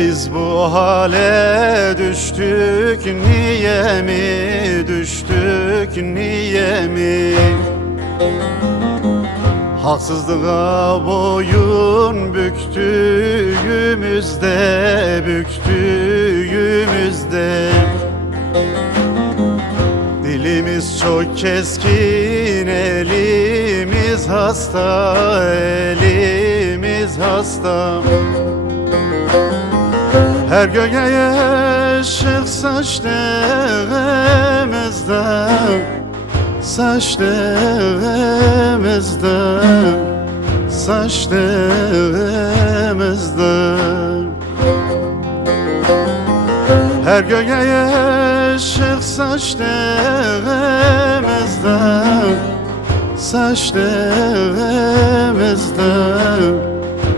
biz bu hale düştük, niye mi düştük, niye mi? Haksızlığa boyun büktüğümüzde, büktüğümüzde dilimiz çok keskin, elimiz hasta, elimiz hasta. Her gölgeye ışık saçtığımızda, saçtığımızda, saçtığımızda. Her gölgeye ışık saçtığımızda, saçtığımızda,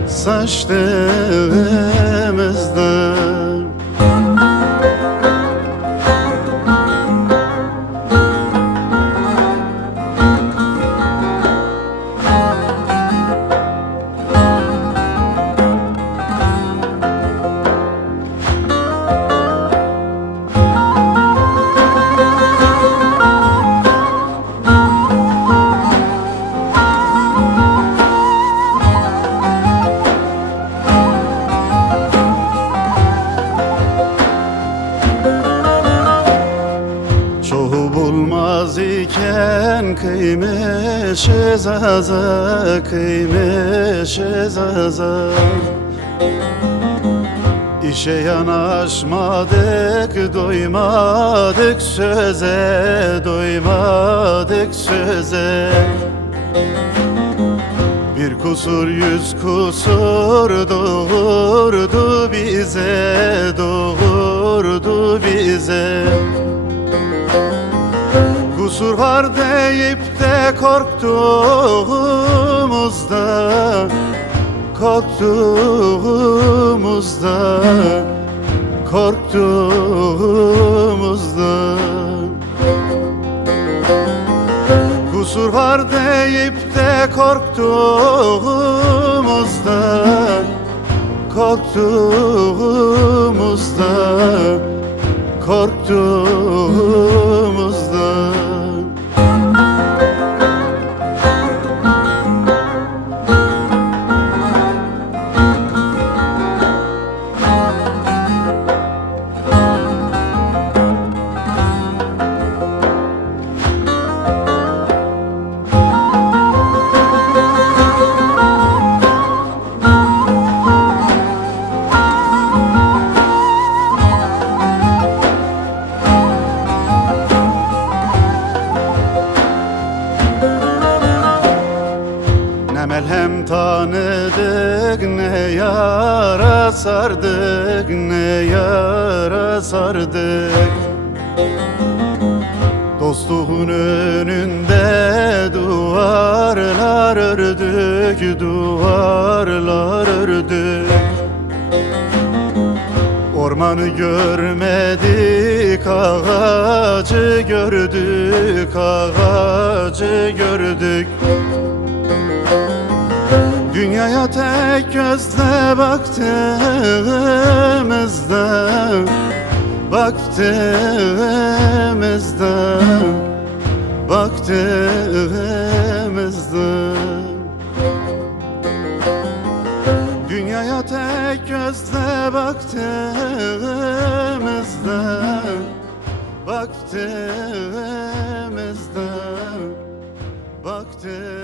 saçtığımızda. Bulmaz iken kıymışız aza, kıymışız aza. İşe yanaşmadık, doymadık söze, doymadık söze. Bir kusur yüz kusur doğurdu bize, doğurdu bize. Kusur var deyip de korktuğumuzda, korktuğumuzda, korktuğumuzda. Kusur var deyip de korktuğumuzda, korktuğumuzda, korktuğumuzda. Ne melhem tanıdık, ne yara sardık, ne yara sardık. Dostluğun önünde duvarlar ördük, duvarlar ördük. Ormanı görmedik, ağacı gördük, ağacı gördük. Dünyaya tek gözle baktığımızda, baktığımızda, baktığımızda. Dünyaya tek gözle baktığımızda, baktığımızda, baktığımızda.